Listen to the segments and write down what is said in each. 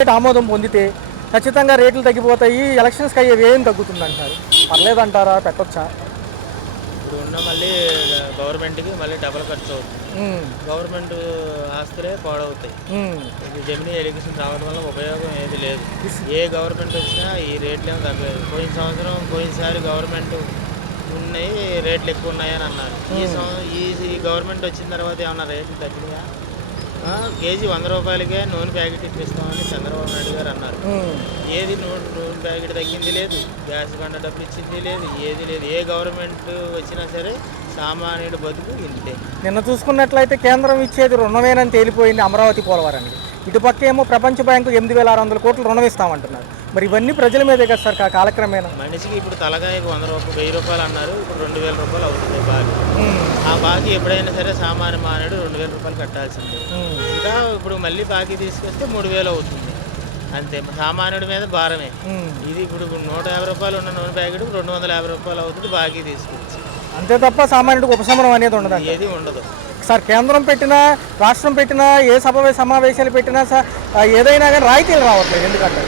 ఆమోదం పొందితే ఖచ్చితంగా రేట్లు తగ్గిపోతాయి, ఎలక్షన్స్కి అయ్యే వ్యయం తగ్గుతుంది అంటారు. పర్లేదంటారా? పెట్టొచ్చా? ఇప్పుడు ఉన్న మళ్ళీ గవర్నమెంట్కి మళ్ళీ డబల్ ఖర్చు అవుతుంది. గవర్నమెంట్ ఆస్తులే పాడవుతాయి. ఇది జమినీ ఎడ్యుకేషన్ రావడం వల్ల ఉపయోగం ఏది లేదు. ఏ గవర్నమెంట్ వచ్చినా ఈ రేట్లు ఏమో తగ్గలేదు. పోయినసారి గవర్నమెంట్ ఉన్నాయి, రేట్లు ఎక్కువ ఉన్నాయని అన్నారు. ఈ గవర్నమెంట్ వచ్చిన తర్వాత ఏమన్నా రేట్లు తగ్గినాయా? కేజీ 100 రూపాయలకే నూనె ప్యాకెట్ ఇప్పిస్తామని చంద్రబాబు నాయుడు గారు అన్నారు. ఏది నూనె ప్యాకెట్ తగ్గింది లేదు, గ్యాస్ బండ డబ్బులు ఇచ్చింది లేదు, ఏది లేదు. ఏ గవర్నమెంట్ వచ్చినా సరే సామాన్యుడు బతుకు ఇంతే. నిన్న చూసుకున్నట్లయితే కేంద్రం ఇచ్చేది రుణమేనని తేలిపోయింది అమరావతి పోలవరానికి. ఇటుపక్క ఏమో ప్రపంచ బ్యాంకు 8,600 కోట్లు రుణం ఇస్తామంటున్నారు. మరి ఇవన్నీ ప్రజల మీదే కదా సార్ కాలక్రమేణా. మనిషికి ఇప్పుడు తలగాయకు 1000 రూపాయలు అన్నారు, ఇప్పుడు 2,000 రూపాయలు అవుతుంది బాకీ. ఆ బాకీ ఎప్పుడైనా సరే సామాన్య మానవుడు 2,000 రూపాయలు కట్టాల్సిందే. ఇంకా ఇప్పుడు మళ్ళీ బాకీ తీసుకొస్తే 3,000 అవుతుంది అంతే. సామాన్యుడి మీద భారమే ఇది. ఇప్పుడు 150 రూపాయలు ఉన్న నూనె ప్యాకెట్ 250 రూపాయలు అవుతుంది బాకీ తీసుకొచ్చి. అంతే తప్ప సామాన్యుడికి ఉపశమనం అనేది ఉండదు, ఏది ఉండదు సార్. కేంద్రం పెట్టినా రాష్ట్రం పెట్టినా ఏ సమావేశాలు పెట్టినా సార్ ఏదైనా కానీ రాయితీలు రావట్లేదు. ఎందుకంటే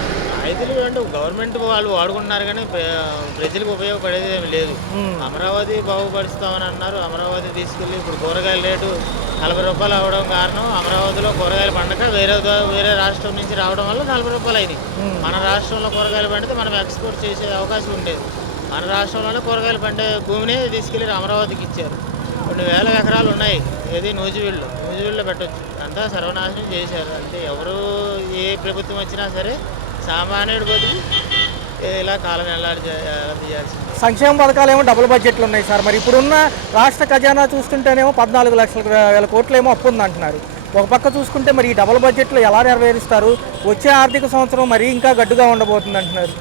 రైతులు అంటే గవర్నమెంట్ వాళ్ళు వాడుకుంటున్నారు కానీ ప్రజలకు ఉపయోగపడేది ఏమి లేదు. అమరావతి బాగుపరుస్తామని అన్నారు. అమరావతి తీసుకెళ్ళి ఇప్పుడు కూరగాయల రేటు 40 రూపాయలు అవ్వడం కారణం అమరావతిలో కూరగాయలు పండక వేరే రాష్ట్రం నుంచి రావడం వల్ల 40 రూపాయలు అయినాయి. మన రాష్ట్రంలో కూరగాయలు పండితే మనం ఎక్స్పోర్ట్ చేసే అవకాశం ఉండేది. మన రాష్ట్రంలోనే కూరగాయలు పండే భూమిని తీసుకెళ్ళి అమరావతికి ఇచ్చారు. కొన్ని వేల ఎకరాలు ఉన్నాయి. ఏది నూజివీడులో పెట్టవచ్చు. అంతా సర్వనాశనం చేశారు. అంటే ఎవరు ఏ ప్రభుత్వం వచ్చినా సరే సామాన్యుడి బదులు ఇలా కాలం చేయాల్సింది. సంక్షేమ పథకాలు ఏమో డబుల్ బడ్జెట్లు ఉన్నాయి సార్. మరి ఇప్పుడున్న రాష్ట్ర ఖజానా చూస్తుంటేనేమో 14,00,000 కోట్లు ఏమో అప్పు ఉంది అంటున్నారు. ఒక పక్క చూసుకుంటే మరి ఈ డబుల్ బడ్జెట్లు ఎలా నెరవేరుస్తారు? వచ్చే ఆర్థిక సంవత్సరం మరి ఇంకా గడ్డుగా ఉండబోతుంది అంటున్నారు.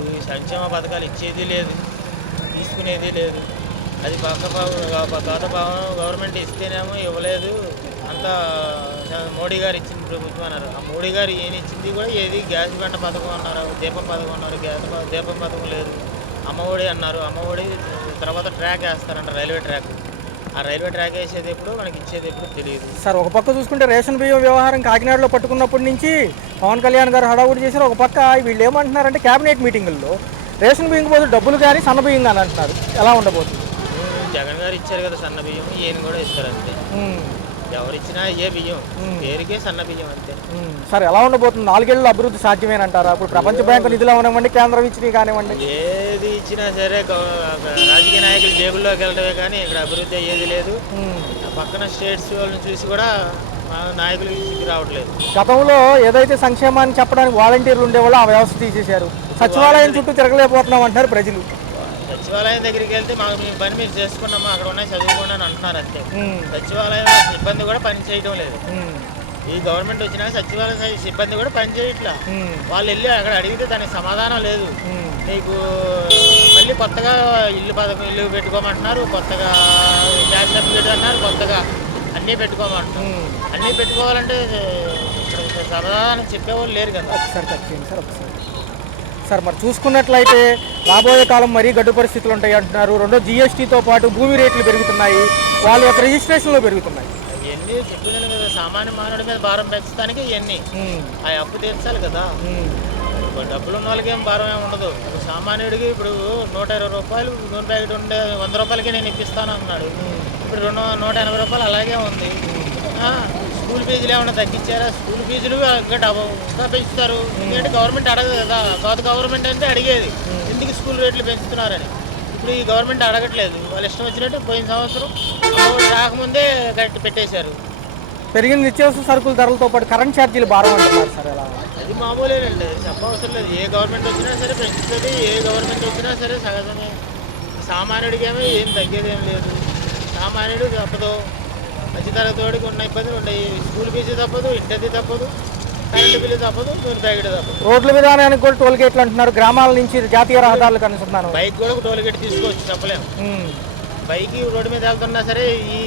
ఈ సంక్షేమ పథకాలు ఇచ్చేది లేదు, తీసుకునేది లేదు. అది గవర్నమెంట్ ఇస్తేనేమో ఇవ్వలేదు. అంతా మోడీ గారు ఇచ్చిన ప్రభుత్వం అన్నారు. ఆ మోడీ గారు ఏం ఇచ్చింది కూడా ఏది గ్యాస్ బండ పథకం అన్నారు, దీపం పథకం అన్నారు. దీపం పథకం లేదు. అమ్మఒడి అన్నారు. అమ్మఒడి తర్వాత ట్రాక్ వేస్తారంట, రైల్వే ట్రాక్. ఆ రైల్వే ట్రాక్ వేసేది ఎప్పుడు మనకి ఇచ్చేది ఎప్పుడు తెలియదు సార్. ఒక పక్క చూసుకుంటే రేషన్ బియ్యం వ్యవహారం కాకినాడలో పట్టుకున్నప్పటి నుంచి పవన్ కళ్యాణ్ గారు హడావుడి చేశారు. ఒక పక్క వీళ్ళు ఏమంటున్నారంటే క్యాబినెట్ మీటింగుల్లో రేషన్ బియ్యం బదులు డబ్బులు కానీ సన్న బియ్యం కానీ అంటున్నారు. ఎలా ఉండబోతుంది? జగన్ గారు ఇచ్చారు కదా సన్న బియ్యం, ఈయన కూడా ఇస్తారు అంతే. ఎవరు ఇచ్చినా ఏ బియ్యం, పేరుకే సన్న బియ్యం అంతే. సార్ ఎలా ఉండబోతుంది? 4 ఏళ్ళు అభివృద్ధి సాధ్యమేనంటారా? ఇప్పుడు ప్రపంచ బ్యాంకు నిధులు అవనివ్వండి, కేంద్రం ఇచ్చినవి కానివ్వండి, ఏది ఇచ్చినా సరే రాజకీయ నాయకులు జేబుల్లోకి వెళ్ళడమే కానీ ఇక్కడ అభివృద్ధి అయ్యేది లేదు. పక్కన స్టేట్స్ వాళ్ళని చూసి కూడా నాయకులు రావట్లేదు. గతంలో ఏదైతే సంక్షేమాన్ని చెప్పడానికి వాలంటీర్లు ఉండేవాళ్ళు ఆ వ్యవస్థ తీసేశారు. సచివాలయం చుట్టూ తిరగలేకపోతున్నాం అంటారు ప్రజలు. సచివాలయం దగ్గరికి వెళ్తే మీ పని మీరు చేసుకున్నామా, అక్కడ ఉన్నాయి చదువుకోండి అని అంటున్నారు అంతే. సచివాలయం సిబ్బంది కూడా పని చేయడం లేదు. ఈ గవర్నమెంట్ వచ్చినా సచివాలయ సిబ్బంది కూడా పని చేయట్లా. వాళ్ళు వెళ్ళి అక్కడ అడిగితే దానికి సమాధానం లేదు. నీకు మళ్ళీ కొత్తగా ఇల్లు పెట్టుకోమంటున్నారు, కొత్తగా గ్యాస్ సర్టిఫికేట్ అన్నారు, కొత్తగా అన్నీ పెట్టుకోమంటున్నారు. అన్నీ పెట్టుకోవాలంటే ఇక్కడ సమాధానం చెప్పేవాళ్ళు లేరు కదా. సార్ మరి చూసుకున్నట్లయితే రాబోయే కాలం మరీ గడ్డు పరిస్థితులు ఉంటాయి అంటున్నారు. రెండో జీఎస్టీతో పాటు భూమి రేట్లు పెరుగుతున్నాయి, వాళ్ళ యొక్క రిజిస్ట్రేషన్లు పెరుగుతున్నాయి. ఇవన్నీ చెప్తున్నాను కదా, సామాన్య మానవుడి మీద భారం పెంచడానికి ఇవన్నీ. ఆ అప్పు తీర్చాలి కదా. డబ్బులు ఉన్న వాళ్ళకి ఏం భారం ఏమి ఉండదు. ఇప్పుడు సామాన్యుడికి ఇప్పుడు 120 రూపాయలు నూనె ప్యాకెట్ ఉండే 100 రూపాయలకి నేను ఇప్పిస్తాను అన్నాడు. ఇప్పుడు 180 రూపాయలు అలాగే ఉంది. స్కూల్ ఫీజులు ఏమైనా తగ్గించారా? స్కూల్ ఫీజులు ఇంకా పెంచుతారు. ఎందుకంటే గవర్నమెంట్ అడగదు కదా. గవర్నమెంట్ అంటే అడిగేది ఎందుకు స్కూల్ రేట్లు పెంచుతున్నారని. ఇప్పుడు ఈ గవర్నమెంట్ అడగట్లేదు. వాళ్ళు ఇష్టం వచ్చినట్టు పోయిన సంవత్సరం రాకముందే గట్టి పెట్టేశారు. పెరిగిన నిత్యావసర సరుకుల ధరలతో పాటు కరెంట్ ఛార్జీలు భారం అంటున్నారు సార్. ఎలా? అది మామూలేనండి, చెప్పవసరం లేదు. ఏ గవర్నమెంట్ వచ్చినా సరే పెంచుతుంది, ఏ గవర్నమెంట్ వచ్చినా సరే సహజమే. సామాన్యుడికి ఏం తగ్గేది ఏం లేదు. సామాన్యుడు తప్పదు, మధ్యతరగతికి ఉన్న ఇబ్బందులు ఉన్నాయి. స్కూల్ ఫీజు తప్పదు, ఇంటది తప్పదు, కరెంటు బిల్లు తప్పదు, నూనె ప్యాకెట్ తప్పదు. రోడ్ల విధానానికి కూడా టోల్ గేట్లు అంటున్నారు. గ్రామాల నుంచి జాతీయ రహదారులకు అనుకుంటున్నాను. బైక్ కూడా టోల్ గేట్ తీసుకోవచ్చు, చెప్పలేము. బైక్ రోడ్డు మీద వెళ్తున్నా సరే ఈ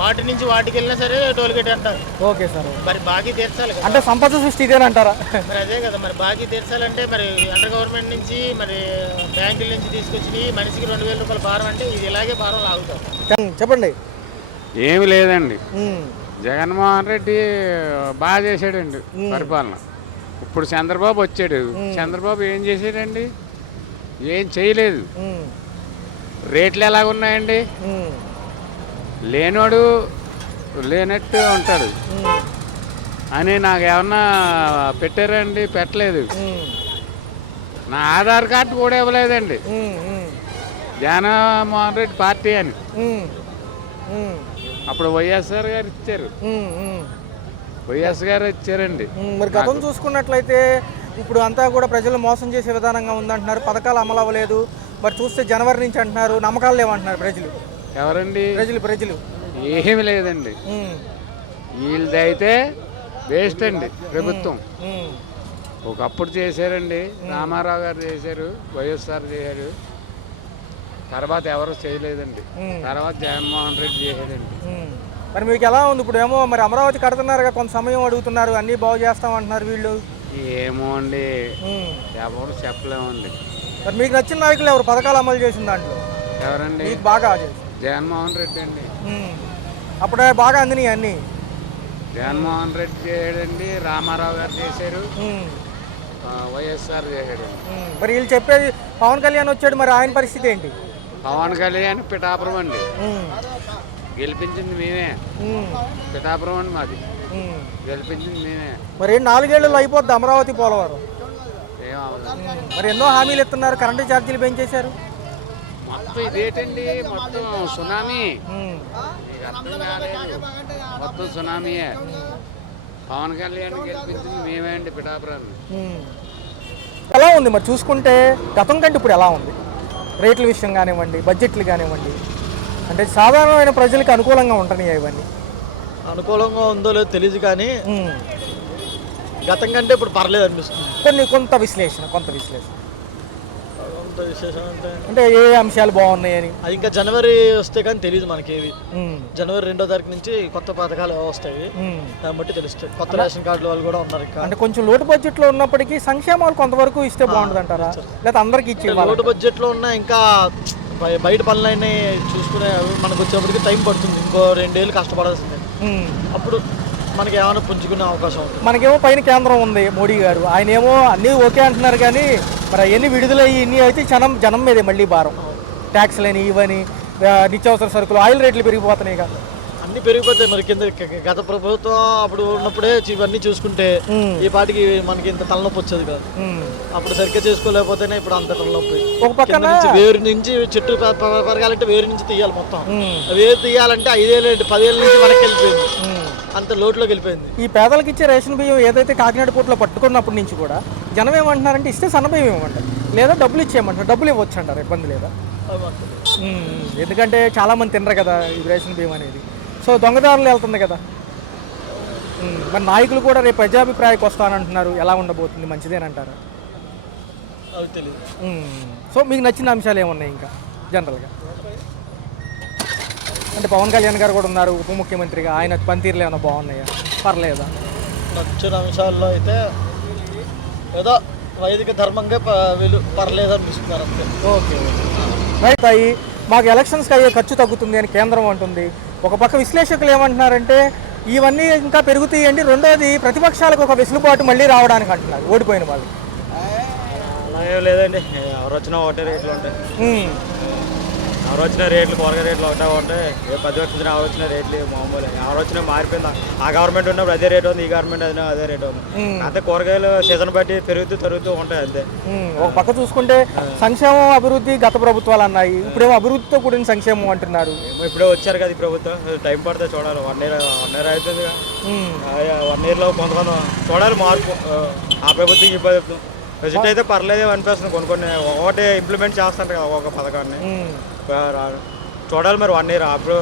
వాటి నుంచి వాటికి వెళ్ళినా సరే టోల్ గేట్ అంటారు. Okay sir. మరి బాకీ తీర్చాలి కదా. అంటే సంపద సృష్టి ఇదేనంటారా? మరి అదే కదా, మరి బాకీ తీర్చాలంటే మరి అండర్ గవర్నమెంట్ నుంచి మరి బ్యాంకుల నుంచి తీసుకొచ్చి మనిషికి 2,000 రూపాయల భారం అంటే ఇది ఇలాగే భారం లాగుతాం. చెప్పండి. ఏమి లేదండి, జగన్మోహన్ రెడ్డి బాగా చేశాడండి పరిపాలన. ఇప్పుడు చంద్రబాబు వచ్చాడు. చంద్రబాబు ఏం చేశాడండి? ఏం చేయలేదు. రేట్లు ఎలాగున్నాయండి? లేనోడు లేనట్టు ఉంటాడు అని నాకు ఏమన్నా పెట్టారండి? పెట్టలేదు. నా ఆధార్ కార్డు కూడా ఇవ్వలేదండి. జగన్మోహన్ రెడ్డి పార్టీ అని అప్పుడు వైఎస్ఆర్ గారు ఇచ్చారు. వైఎస్ గారు ఇచ్చారండి. మరి గతం చూసుకున్నట్లయితే ఇప్పుడు అంతా కూడా ప్రజలు మోసం చేసే విధానంగా ఉందంటున్నారు. పథకాలు అమలు అవ్వలేదు. మరి చూస్తే జనవరి నుంచి అంటున్నారు. నమ్మకాలు లేవంటున్నారు ప్రజలు. ఎవరండి? ప్రజలు ఏమీ లేదండి. వీళ్ళదైతే వేస్ట్ అండి ప్రభుత్వం. ఒకప్పుడు చేశారండి. రామారావు గారు చేశారు, వైఎస్ఆర్ చేశారు. తర్వాత ఎవరు చేయలేదండి. తర్వాత జగన్మోహన్ రెడ్డి చేశారండి. మరి మీకు ఎలా ఉంది? ఇప్పుడు ఏమో మరి అమరావతి కడుతున్నారుగా, కొంత సమయం అడుగుతున్నారు, అన్నీ బాగు చేస్తామంటున్నారు వీళ్ళు. ఏమో అండి, ఎవరు చెప్పలేమండి. మరి మీకు నచ్చిన నాయకులు ఎవరు పథకాలు అమలు చేసిన దాంట్లో? ఎవరండి మీకు బాగా జగన్మోహన్ రెడ్డి అండి. అప్పుడే బాగా అందినాయి అన్నీ. జగన్మోహన్ రెడ్డి చేయడండి, రామారావు గారు చేశారు, వైఎస్ఆర్ చేశాడు. మరి వీళ్ళు చెప్పేది పవన్ కళ్యాణ్ వచ్చాడు, మరి ఆయన పరిస్థితి ఏంటి? పవన్ కళ్యాణ్ పిఠాపురం అండి. గెలిపించింది మేమే. పిఠాపురం అండి మాది. గెలిపించింది మేమే. మరి 4 ఏళ్ళలో అయిపోద్ది అమరావతి పోలవరం. మరి ఎన్నో హామీలు ఇస్తున్నారు, కరెంటు ఛార్జీలు పెంచేశారు. మొత్తం ఇదేటండి, మొత్తం సునామీ. మొత్తం సునామీయే. పవన్ కళ్యాణ్ గెలిపించింది మేమే అండి పిఠాపురాన్ని. ఎలా ఉంది మరి చూసుకుంటే గతం కంటే ఇప్పుడు ఎలా ఉంది? రేట్ల విషయం కానివ్వండి, బడ్జెట్లు కానివ్వండి, అంటే సాధారణమైన ప్రజలకు అనుకూలంగా ఉంటున్నాయి ఇవన్నీ. అనుకూలంగా ఉందో లేదో తెలియదు కానీ గతం కంటే ఇప్పుడు పర్లేదు అనిపిస్తుంది. కొంత విశ్లేషణ విశేషం అంటే ఏ అంశాలు బాగున్నాయని. అది ఇంకా జనవరి వస్తే కానీ తెలియదు మనకేవి. జనవరి 2వ తారీఖు నుంచి కొత్త పథకాలు వస్తాయి, దాన్ని బట్టి తెలుస్తాయి. కొత్త రేషన్ కార్డుల వాళ్ళు కూడా ఉన్నారు. ఇంకా అంటే కొంచెం లోటు బడ్జెట్లో ఉన్నప్పటికీ సంక్షేమాలు కొంతవరకు ఇస్తే బాగుంటుంది అంటారా, లేదా అందరికీ ఇచ్చే? లోటు బడ్జెట్లో ఉన్న ఇంకా బయట పనులన్నీ చూసుకునే మనకు వచ్చేప్పటికి టైం పడుతుంది. ఇంకో 2 ఏళ్ళు కష్టపడాల్సిందే. అప్పుడు మనకి ఏమైనా పుంజుకునే అవకాశం ఉంది. మనకేమో పైన కేంద్రం ఉంది మోడీ గారు, ఆయన ఏమో అన్నీ ఓకే అంటున్నారు కానీ మరి అవన్నీ విడుదలయ్యి ఇన్ని అయితే జనం మీదే మళ్ళీ భారం. ట్యాక్స్లని ఇవని, నిత్యావసర సరుకులు, ఆయిల్ రేట్లు పెరిగిపోతున్నాయి కదా. అన్ని పెరిగిపోతాయి. మరి కింద గత ప్రభుత్వం అప్పుడు ఉన్నప్పుడే ఇవన్నీ చూసుకుంటే ఈ పాటికి మనకి ఇంత తలనొప్పి వచ్చేది కదా. అప్పుడు సరిగ్గా చేసుకోలేకపోతేనే ఇప్పుడు అంత తలనొప్పి. ఒక పక్కన వేరు నుంచి చెట్టు పెరగాలంటే వేరు నుంచి తీయాలి. మొత్తం వేరు తీయాలంటే 5 ఏళ్ళు 10 ఏళ్ళ నుంచి మనకి వెళ్ళిపోయింది. అంత లోటులోకి వెళ్ళిపోయింది. ఈ పేదలకు ఇచ్చే రేషన్ బియ్యం ఏదైతే కాకినాడ పోర్టులో పట్టుకున్నప్పటి నుంచి కూడా జనం ఏమంటున్నారంటే ఇస్తే సన్న బియ్యం ఇవ్వమంటారు, లేదా డబ్బులు ఇచ్చేయమంటారు. డబ్బులు ఇవ్వచ్చు అంటారు, ఇబ్బంది లేదా? ఎందుకంటే చాలామంది తినరు కదా ఈ రేషన్ బియ్యం అనేది. సో దొంగదారులు వెళ్తుంది కదా. మరి నాయకులు కూడా రేపు ప్రజాభిప్రాయకు వస్తానంటున్నారు. ఎలా ఉండబోతుంది? మంచిదేనంటారా? అది తెలియదు. సో మీకు నచ్చిన అంశాలు ఏమున్నాయి ఇంకా జనరల్గా? అంటే పవన్ కళ్యాణ్ గారు కూడా ఉన్నారు ఉప ముఖ్యమంత్రిగా, ఆయన పనితీరులు ఏమైనా బాగున్నాయా, పర్లేదా? నచ్చిన అంశాల్లో అయితే ఏదో వైదిక ధర్మంగా వీళ్ళు పర్లేదు అనిపిస్తున్నారు అంతే. Okay right. అయ్యి మాకు ఎలక్షన్స్కి అయ్యే ఖర్చు తగ్గుతుంది అని కేంద్రం అంటుంది. ఒక పక్క విశ్లేషకులు ఏమంటున్నారంటే ఇవన్నీ ఇంకా పెరుగుతాయండి. రెండోది ప్రతిపక్షాలకు ఒక వెసులుబాటు మళ్ళీ రావడానికి అంటున్నారు ఓడిపోయిన వాళ్ళు. అలా ఏం లేదండి, ఎవరు వచ్చినా ఒకటే రేట్లు ఉంటాయి. ఎవరు వచ్చిన రేట్లు కూరగాయ రేట్లు ఒకటే ఉంటాయి. ఏ 10 వచ్చిన ఎవరు వచ్చిన రేట్లు మామూలు. ఎవరు వచ్చినా మారిపోయింది. ఆ గవర్నమెంట్ ఉన్నప్పుడు అదే రేట్ ఉంది, ఈ గవర్నమెంట్ అయినా అదే రేట్ ఉంది. అంతే కూరగాయలు సీజన్ బట్టి తరుగుతూ ఉంటాయి అంతే. ఒక పక్క చూసుకుంటే సంక్షేమం అభివృద్ధి గత ప్రభుత్వాలు అన్నాయి, ఇప్పుడేమో అభివృద్ధితో కూడిన సంక్షేమం అంటున్నారు. ఇప్పుడే వచ్చారు కదా ఈ ప్రభుత్వం, టైం పడితే చూడాలి. 1 ఇయర్ అవుతుంది. 1 ఇయర్లో కొంతమంది చూడాలి మార్పు. ఆ ప్రభుత్వం ఈ ప్రభుత్వం ప్రజెంట్ అయితే పర్లేదు అనిపిస్తుంది. కొన్ని ఒకటి ఇంప్లిమెంట్ చేస్తాను కదా ఒక పథకాన్ని. చూడాలి మరి 1 ఇయర్. అప్పుడు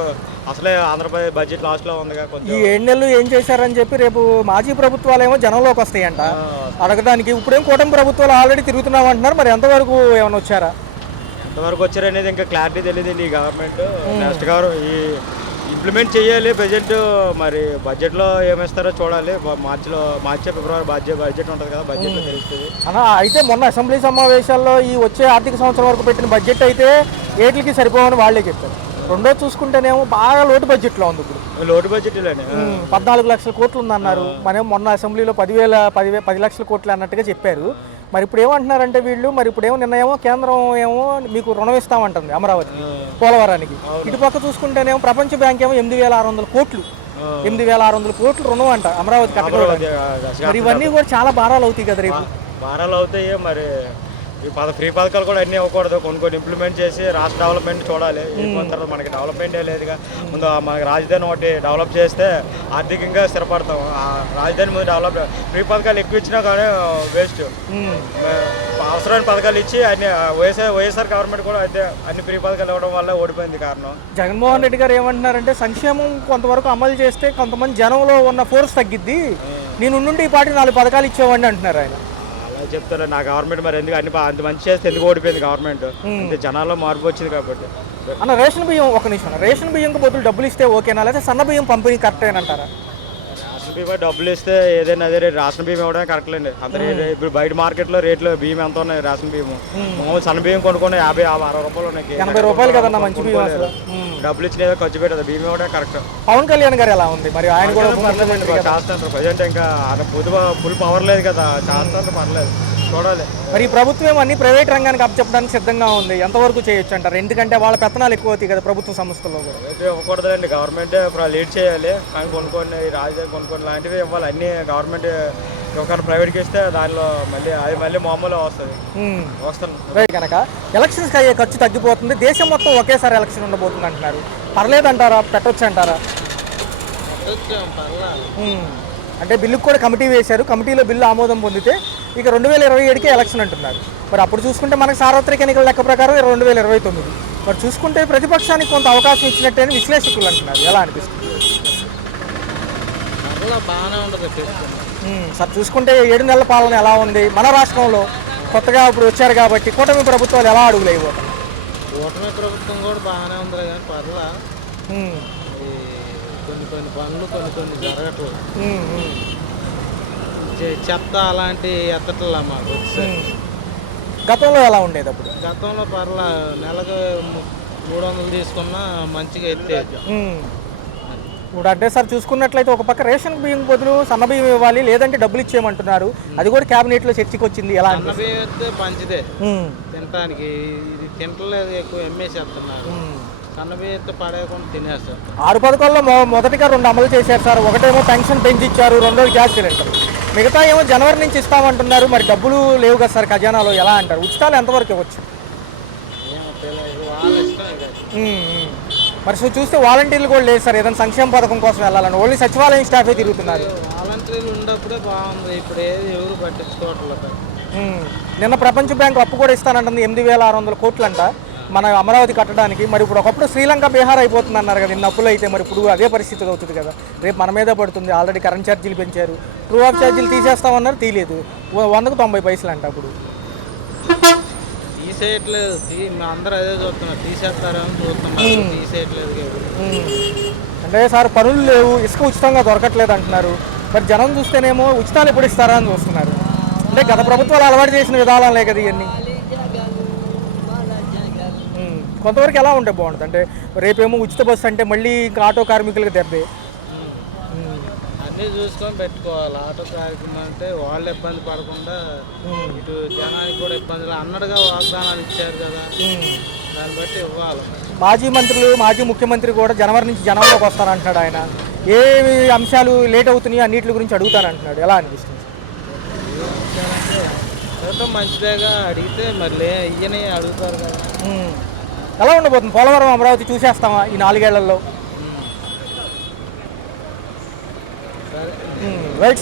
అసలే ఆంధ్రప్రదేశ్ బడ్జెట్ లాస్ట్లో ఉందిగా. కొంచెం ఈ 7 నెలలు ఏం చేశారని చెప్పి రేపు మాజీ ప్రభుత్వాలు ఏమో జనంలోకి వస్తాయంట అడగడానికి. ఇప్పుడేం కూటమి ప్రభుత్వాలు ఆల్రెడీ తిరుగుతున్నాం అంటున్నారు. మరి ఎంతవరకు ఏమైనా వచ్చారా? ఎంతవరకు వచ్చారనేది ఇంకా క్లారిటీ తెలియదు. ఈ గవర్నమెంట్ నెక్స్ట్ ఈ ఇంప్లిమెంట్ చేయాలి. ప్రజెంట్ మరి బడ్జెట్లో ఏమిస్తారో చూడాలి. మార్చి ఫిబ్రవరి బడ్జెట్ ఉంటుంది కదా, బడ్జెట్లో తెలుస్తుంది. అయితే మొన్న అసెంబ్లీ సమావేశాల్లో ఈ వచ్చే ఆర్థిక సంవత్సరం వరకు పెట్టిన బడ్జెట్ అయితే ఏట్లకి సరిపోవని వాళ్ళే చెప్పారు. రెండోది చూసుకుంటేనేమో బాగా లోటు బడ్జెట్లో ఉంది ఇప్పుడు. లోటు బడ్జెట్లోనే 14 లక్షల కోట్లు ఉందన్నారు. మనం మొన్న అసెంబ్లీలో 10 లక్షల కోట్లు అన్నట్టుగా చెప్పారు. మరి ఇప్పుడు ఏమంటున్నారంటే వీళ్ళు, మరి ఇప్పుడు నిన్న కేంద్రం మీకు రుణం ఇస్తామంటుంది అమరావతి పోలవరానికి. ఇటుపక్క చూసుకుంటేనేమో ప్రపంచ బ్యాంక్ 8,600 కోట్లు 8,600 కోట్లు రుణం అంట అమరావతి కట్టగలదు. మరి ఇవన్నీ కూడా చాలా భారాలు అవుతాయి కదా రేపు. భారాలు అవుతాయి. మరి ఈ ఫ్రీ పథకాలు కూడా అన్నీ ఇవ్వకూడదు, కొన్ని ఇంప్లిమెంట్ చేసి రాష్ట్ర డెవలప్మెంట్ చూడాలి. అయిపోయిన తర్వాత మనకి డెవలప్మెంటే లేదుగా. ముందు మనకి రాజధాని ఒకటి డెవలప్ చేస్తే ఆర్థికంగా స్థిరపడతాం. ఆ రాజధాని ముందు డెవలప్, ఫ్రీ పథకాలు ఎక్కువ ఇచ్చినా కానీ వేస్ట్. అవసరమైన పథకాలు ఇచ్చి అన్ని వైఎస్ఆర్ గవర్నమెంట్ కూడా అయితే అన్ని ఫ్రీ పథకాలు ఇవ్వడం వల్ల ఓడిపోయింది కారణం. జగన్మోహన్ రెడ్డి గారు ఏమంటున్నారంటే సంక్షేమం కొంతవరకు అమలు చేస్తే కొంతమంది జనంలో ఉన్న ఫోర్స్ తగ్గిద్ది, నేను నుండి ఈ పార్టీ 4 పథకాలు ఇచ్చేవాడిని అంటున్నారు ఆయన. చెప్తారు నా గవర్నమెంట్ మరి ఎందుకు అంత మంచి చేస్తే ఎందుకు ఓడిపోయింది గవర్నమెంట్, అంటే జనాల్లో మార్పు వచ్చింది కాబట్టి. అన్న రేషన్ బియ్యం ఒక నిమిషం, రేషన్ బియ్యంకి బదులు డబ్బులు ఇస్తే ఓకేనా, లేదా సన్న బియ్యం పంపిణీ కరెక్టేనంటారా? రేషన్ బియ్యం డబ్బులు ఇస్తే ఏదైనా అదే రేటు, రేషన్ బియ్యం ఇవ్వడమే కరెక్ట్ అండి. అంత ఇప్పుడు బయట మార్కెట్లో రేట్లు బియ్యం ఎంత ఉన్నాయి, రేషన్ బియ్యం మామూలు సన్న బియ్యం కొనుక్కొని 50-60 రూపాయలు ఉన్నాయి, 80 రూపాయలు కదన్నా మంచి బియ్యం అసలు. డబ్బులు ఇచ్చిన ఏదో ఖర్చు పెట్టదు, బియ్యం ఇవ్వడమే కరెక్ట్. పవన్ కళ్యాణ్ గారు ఎలా ఉంది మరి, ఆయన కూడా చేస్తాను ప్రజెంట్, ఇంకా ఫుల్ పవర్ లేదు కదా, చేస్తాను పర్లేదు చూడాలి. మరి ఈ ప్రభుత్వం అన్ని ప్రైవేట్ రంగానికి అప్పచెప్పడానికి సిద్ధంగా ఉంది, ఎంతవరకు చేయొచ్చు అంటారు? ఎందుకంటే వాళ్ళ పెత్తనాలు ఎక్కువ అవుతాయి కదా ప్రభుత్వ సంస్థల్లో కూడా. ఇవ్వకూడదండి, గవర్నమెంట్ లీడ్ చేయాలి. కానీ కొనుక్కొని రాజధాని కొనుక్కొని లాంటివి ఇవ్వాలి. అన్ని గవర్నమెంట్ ఒకవేళ ప్రైవేట్కి ఇస్తే దానిలో మళ్ళీ మామూలుగా వస్తాను కనుక ఎలక్షన్స్కి అయ్యే ఖర్చు తగ్గిపోతుంది, దేశం మొత్తం ఒకేసారి ఎలక్షన్ ఉండబోతుంది అంటున్నారు. పర్లేదంటారా, పెట్టొచ్చు అంటారా? అంటే బిల్లుకు కూడా కమిటీ వేశారు, కమిటీలో బిల్లు ఆమోదం పొందితే ఇక 2027కే ఎలక్షన్ అంటున్నారు. మరి అప్పుడు చూసుకుంటే మనకు సార్వత్రిక ఎన్నికల లెక్క ప్రకారం 2029. మరి చూసుకుంటే ప్రతిపక్షానికి కొంత అవకాశం ఇచ్చినట్టే విశ్లేషకులు అంటున్నారు. ఎలా అనిపిస్తుంది? బాగానే ఉంటుంది సార్. చూసుకుంటే 7 నెలల పాలన ఎలా ఉంది మన రాష్ట్రంలో? కొత్తగా ఇప్పుడు వచ్చారు కాబట్టి కూటమి ప్రభుత్వాలు ఎలా అడుగులు అయిపోతాయి? కూటమి ప్రభుత్వం కూడా బాగానే ఉంది కానీ పర్లా కొన్ని పనులు కొన్ని జరగట్లేదు. చెత్త అలాంటి ఎత్తట్లా మాకు వచ్చేసరికి. గతంలో ఎలా ఉండేది అప్పుడు? గతంలో పర్లా నెలకు 300 తీసుకున్నా మంచిగా ఎత్తేది. ఇప్పుడు అంటే సార్ చూసుకున్నట్లయితే ఒక పక్క రేషన్ బియ్యం బదులు సన్న బియ్యం ఇవ్వాలి, లేదంటే డబ్బులు ఇచ్చేయమంటున్నారు. అది కూడా క్యాబినెట్లో చర్చకు వచ్చింది. ఎలా సన్న బియ్యం అయితే మంచిదే తినటానికి, ఇది తింటలేదు, ఎక్కువ ఎమ్మేసేస్తున్నారు. సన్న బియ్యం అయితే పడేయకుండా తినేస్తారు. 6 పథకాల్లో మొదటిగా 2 అమలు చేశారు సార్. ఒకటేమో పెన్షన్ పెంచిచ్చారు, రెండోది గ్యాస్ సిలిండర్. మిగతా ఏమో జనవరి నుంచి ఇస్తామంటున్నారు. మరి డబ్బులు లేవు కదా సార్ ఖజానాలో, ఎలా అంటారు? ఉచితాలు ఎంతవరకు ఇవ్వచ్చు? మరి చూస్తే వాలంటీర్లు కూడా లేదు సార్, ఏదైనా సంక్షేమ పథకం కోసం వెళ్ళాలని ఓన్లీ సచివాలయం స్టాఫే తిరుగుతున్నారు. వాలంటీర్లు ఉన్నప్పుడే బాగుంది, ఇప్పుడు ఎవరు పట్టించుకోవట్లేదు. నిన్న ప్రపంచ బ్యాంక్ అప్పు కూడా ఇస్తానంటుంది, 8,600 కోట్లు అంట మన అమరావతి కట్టడానికి. మరి ఇప్పుడు ఒకప్పుడు శ్రీలంక బీహార్ అయిపోతుంది అన్నారు కదా ఇన్ని అప్పులు అయితే. మరి ఇప్పుడు అదే పరిస్థితి అవుతుంది కదా, రేపు మన మీద పడుతుంది. ఆల్రెడీ కరెంట్ ఛార్జీలు పెంచారు, ట్రూ ఆఫ్ ఛార్జీలు తీసేస్తామన్నారు, తీయలేదు. 100కు 90 పైసలు అంట. అప్పుడు తీసేయట్లేదు, అందరూ అదే చూస్తున్నారు, తీసేస్తారని చూస్తున్నారు, తీసేయట్లేదు. అంటే సార్ పనులు లేవు, ఇసుక ఉచితంగా దొరకట్లేదు అంటున్నారు. మరి జనం చూస్తేనేమో ఉచితాలు ఎప్పుడు ఇస్తారా అని చూస్తున్నారు. అంటే గత ప్రభుత్వాలు అలవాటు చేసిన విధానాలే కదా ఇవన్నీ. కొంతవరకు ఎలా ఉంటే బాగుంటుంది అంటే, రేపేమో ఉచిత బస్సు అంటే మళ్ళీ ఇంకా ఆటో కార్మికులకు దెబ్బే. అన్నీ చూసుకొని పెట్టుకోవాలి. ఆటో కార్యక్రమం అంటే వాళ్ళు ఇబ్బంది పడకుండా ఇటు జనానికి కూడా ఇబ్బందులు అన్నట్టుగా వాగ్దానాలు ఇచ్చారు కదా, దాన్ని బట్టి ఇవ్వాలి. మాజీ ముఖ్యమంత్రి కూడా జనవరి నుంచి జనంలోకి వస్తానంటున్నాడు. ఆయన ఏవి అంశాలు లేట్ అవుతున్నాయో అన్నిటి గురించి అడుగుతానంటున్నాడు. ఎలా అనిపిస్తుంది? అడగటం మంచిదేగా, అడిగితే మరి ఇయ్యని అడుగుతారు కదా. ఎలా ఉండబోతుంది పోలవరం అమరావతి? చూసేస్తామా ఈ 4 ఏళ్లలో? రైట్.